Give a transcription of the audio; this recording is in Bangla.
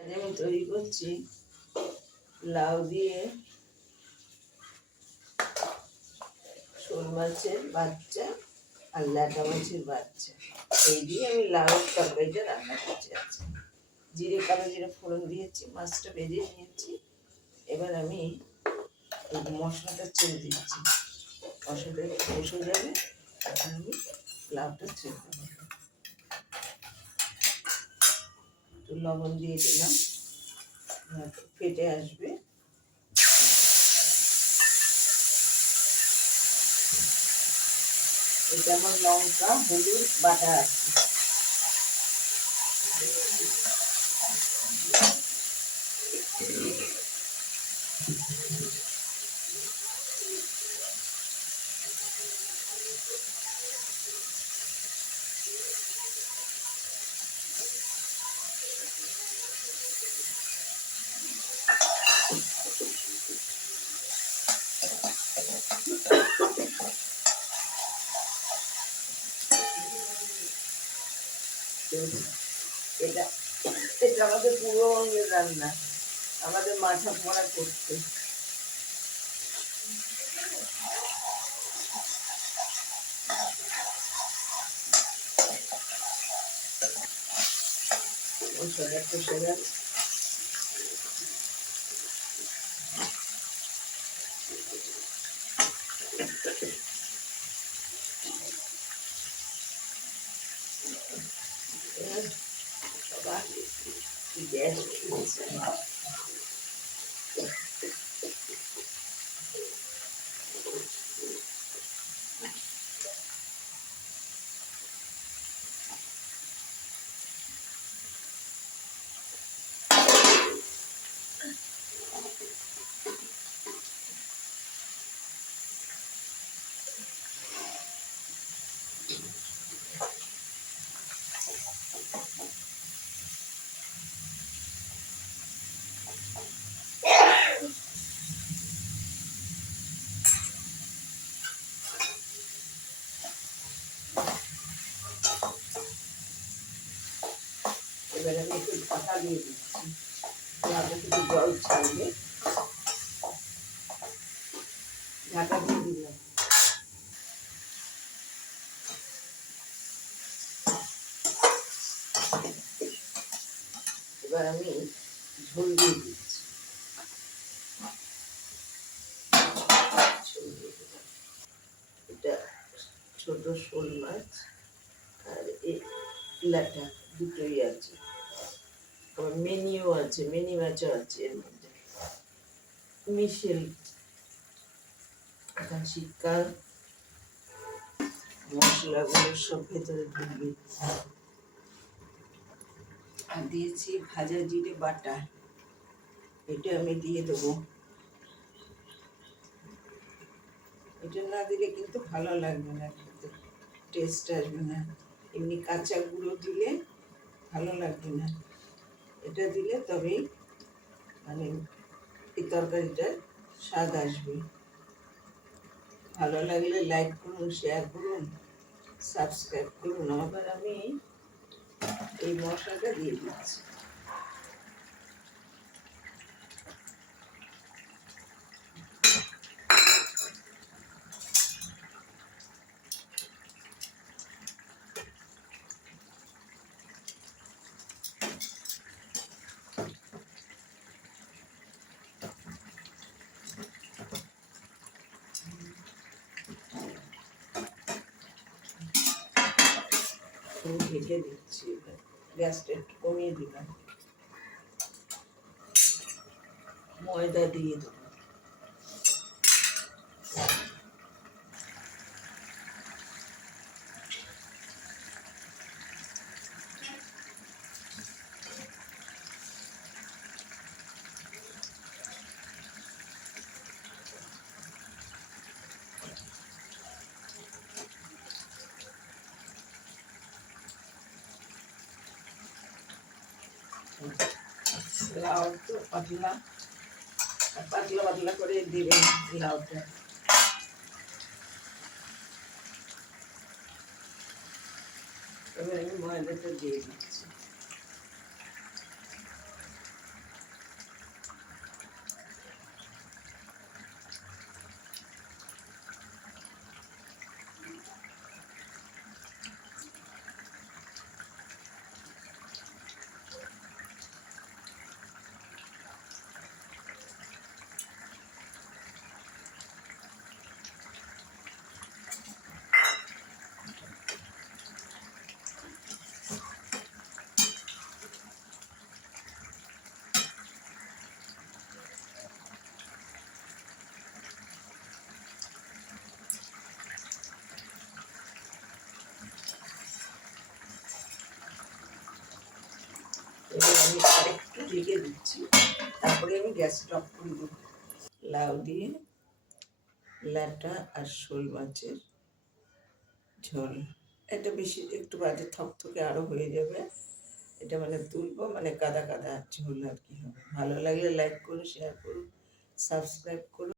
আমি তৈরি করছি লাউ দিয়ে শোল মাছের বাচ্চা আর ল্যাটা মাছের বাচ্চা। এই দিয়ে আমি লাউয়ের তরকারিটা রান্না করছি। আছে জিরে, কালো জিরে ফোড়ন দিয়েছি, মাছটা ভেজে নিয়েছি। এবার আমি মশলাটা ছেড়ে দিচ্ছি। মশলাটা কষে যাবে, তখন আমি লাউটা ছেড়ে দেবো। একটু লবণ দিয়ে দিলাম, ফেটে আসবে। এটা আমার লঙ্কা হলুদ বাটা আছে। এটা এটা আমাদের পূর্ববঙ্গের রান্না, আমাদের মাথা পড়া করতে। মশলা কষে গেল, গ্যাস উঠেছে। এবার আমি একটু ঢাকা দিয়ে দিচ্ছি, কিছু জল ছাড়বে। ঢাকা দিয়ে দিলাম। এবার আমি ঝোল দিয়ে দিচ্ছি। এটা ছোট শোল মাছ আর ল্যাটা দুটোই আছে। আবার মেনিও আছে, মেনি মাছও আছে এর মধ্যে। মিশেল, এখন শীতকাল, মশলাগুলো সব ভেতরে ঢুকবে। আর দিয়েছি ভাজা জিরে বাটা, এটা আমি দিয়ে দেবো। এটা না দিলে কিন্তু ভালো লাগবে না খেতে, টেস্ট আসবে না। এমনি কাঁচা গুঁড়ো দিলে ভালো লাগবে না, এটা দিলে তবেই মানে এই তরকারিটার স্বাদ আসবে। ভালো লাগলে লাইক করুন, শেয়ার করুন, সাবস্ক্রাইব করুন। আবার আমি এই মশলাটা দিয়ে দিচ্ছি। ঢেকে দিচ্ছি, গ্যাসটা একটু কমিয়ে দিলাম। ময়দা দিয়ে দেবো। লাউ তো পাতলা পাতলা পাতলা করে দিবেন লাউটা। এবার আমি ময়দাটা দিয়ে দিচ্ছি। একটু ঢেকে দিচ্ছি, তারপরে আমি গ্যাসটা অফ করে দেবো। লাউ দিয়ে ল্যাটা আর শোল মাছের ঝোল, এটা বেশি একটু বাদে থকথকে আরও হয়ে যাবে। এটা মানে তুলবো, মানে কাদা কাদা ঝোল আর কি হবে। ভালো লাগলে লাইক করুন, শেয়ার করুন, সাবস্ক্রাইব করুন।